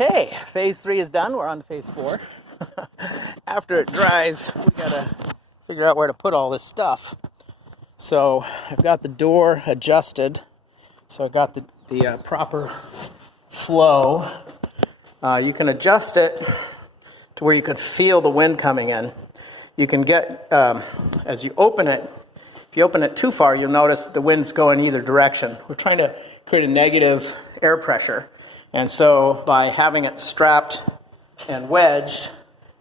Okay, phase 3 is done. We're on to phase 4. After it dries, we gotta figure out where to put all this stuff. So I've got the door adjusted, so I've got the proper flow. You can adjust it to where you could feel the wind coming in. You can get, as you open it, if you open it too far, you'll notice that the wind's going either direction. We're trying to create a negative air pressure. And so by having it strapped and wedged,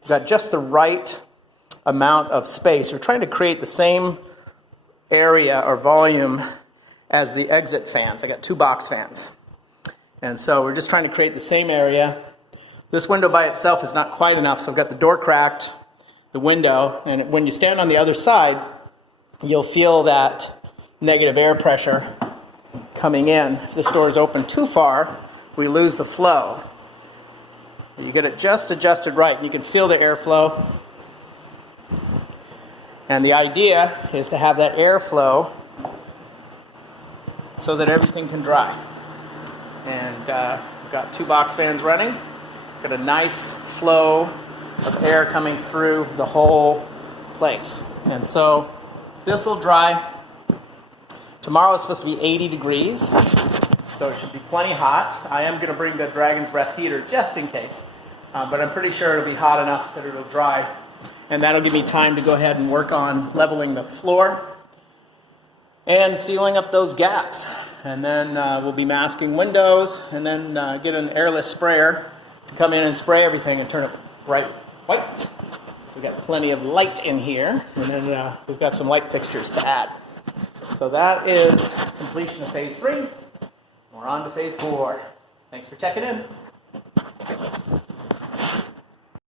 you've got just the right amount of space. We're trying to create the same area or volume as the exit fans. I got 2 box fans. And so we're just trying to create the same area. This window by itself is not quite enough, so I've got the door cracked, the window, and when you stand on the other side, you'll feel that negative air pressure coming in. If this door is open too far, we lose the flow. You get it just adjusted right, and you can feel the airflow. And the idea is to have that airflow so that everything can dry. And we've got 2 box fans running. Got a nice flow of air coming through the whole place. And so this will dry. Tomorrow is supposed to be 80 degrees. So it should be plenty hot. I am going to bring the Dragon's Breath heater just in case. But I'm pretty sure it'll be hot enough that it'll dry. And that'll give me time to go ahead and work on leveling the floor and sealing up those gaps. And then we'll be masking windows and then get an airless sprayer to come in and spray everything and turn it bright white. So we've got plenty of light in here. And then we've got some light fixtures to add. So that is completion of phase 3. We're on to phase 4. Thanks for checking in.